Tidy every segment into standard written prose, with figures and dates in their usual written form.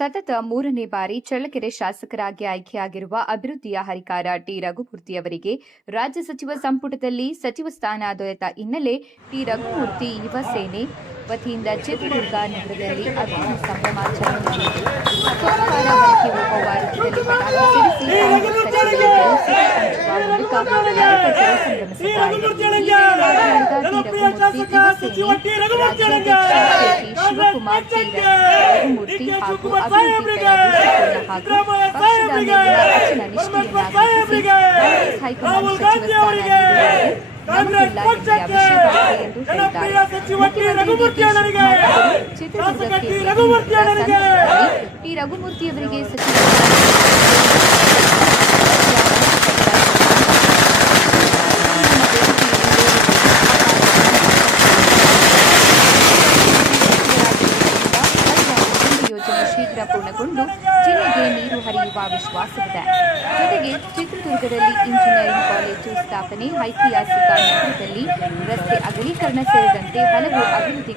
ಸತತ ಮೂರನೇ ಬಾರಿ ಚಳ್ಳಕೆರೆ ಶಾಸಕರಾಗಿ ಆಯ್ಕೆಯಾಗಿರುವ ಅಭಿವೃದ್ಧಿಯ ಹರಿಕಾರ ಟಿ ರಘುಮೂರ್ತಿಯವರಿಗೆ ರಾಜ್ಯ ಸಚಿವ ಸಂಪುಟದಲ್ಲಿ ಸಚಿವ ಸ್ಥಾನ ದೊರೆತ ಹಿನ್ನೆಲೆ ಟಿ ರಘುಮೂರ್ತಿ ಯುವ ಸೇನೆ ವತಿಯಿಂದ ಚಿತ್ರದುರ್ಗ ನಗರದಲ್ಲಿ ಅಭಿವೃದ್ಧಿ ಸಂಭ್ರಮಾಚರಣೆ ನಡೆಯಿತು. ಸೋಮವಾರ ಬೆಳಗ್ಗೆ ಉಪವಾರದಲ್ಲಿ ಪಟಾಕಿ ಸಿಡಿಸಿ ಸಚಿವರಿಗೆ ಹಂಚುವ ಮೂಲಕ ಕಾರ್ಯಕರ್ತರು ಸಂಭ್ರಮಿಸಿದ್ದಾರೆ. ಈ ವೇಳೆ ಮಾತನಾಡಿದ ಟಿ ರಘುಮೂರ್ತಿ ಯುವ ಸೇನೆ ರಾಜ್ಯಾಧ್ಯಕ್ಷ ಶಿವಕುಮಾರ್ ಟಿ ರಘುಮೂರ್ತಿ ಹಾಗೂ ಅಭಿವೃದ್ಧಿ ಕೈಯಾಗಿಸಿಕೊಂಡ ಹಾಗೂ ಪಕ್ಷದ ಮೇಲಿನ ಅಚಲ ನಿಷ್ಠೆಯನ್ನಾಗಿ ಕಾಂಗ್ರೆಸ್ ಹೈಕಮಾಂಡ್ ಸಚಿವ ಸ್ಥಾನ ನೀಡುವುದು ನಮಗೆಲ್ಲ ಹೆಮ್ಮೆಯ ವಿಷಯವಾಗಿದೆ ಎಂದು ಹೇಳಿದ್ದಾರೆ. ಮುಖ್ಯಮಂತ್ರಿ ಚಿತ್ರದುರ್ಗಕ್ಕೆ ಟಿ ರಘುಮೂರ್ತಿಯವರಿಗೆ ಯೋಜನೆ ಶೀಘ್ರ ಪೂರ್ಣಗೊಂಡು ಜಿಲ್ಲೆಗೆ ನೀರು ಹರಿಯುವ ವಿಶ್ವಾಸವಿದೆ. ಜೊತೆಗೆ ಚಿತ್ರದುರ್ಗದಲ್ಲಿ ಇಂಜಿನಿಯರಿಂಗ್ ಕಾಲೇಜು ಸ್ಥಾಪನೆ, ಐತಿಹಾಸಿಕ ನಗರದಲ್ಲಿ ರಸ್ತೆ ಅಗಲೀಕರಣ ಸೇರಿದಂತೆ ಹಲವು ಅಭಿವೃದ್ಧಿ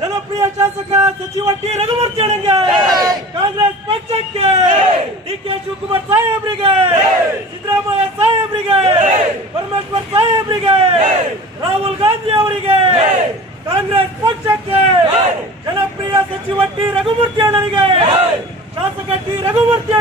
ಜನಪ್ರಿಯ ಶಾಸಕ ಸಚಿವ ಟಿ ರಘುಮೂರ್ತಿ ಕಾಂಗ್ರೆಸ್ ಪಕ್ಷಕ್ಕೆ ಡಿಕೆ ಶಿವಕುಮಾರ್ ಸಾಹೇಬ್ರಿಗೆ, ಸಿದ್ದರಾಮಯ್ಯ ಸಾಹೇಬ್ರಿಗೆ, ಪರಮೇಶ್ವರ್ ಸಾಹೇಬ್ರಿಗೆ, ರಾಹುಲ್ ಗಾಂಧಿ ಅವರಿಗೆ, ಕಾಂಗ್ರೆಸ್ ಪಕ್ಷಕ್ಕೆ ಜನಪ್ರಿಯ ಸಚಿವ ಟಿ ರಘುಮೂರ್ತಿ ಶಾಸಕ ಟಿ ರಘುಮೂರ್ತಿ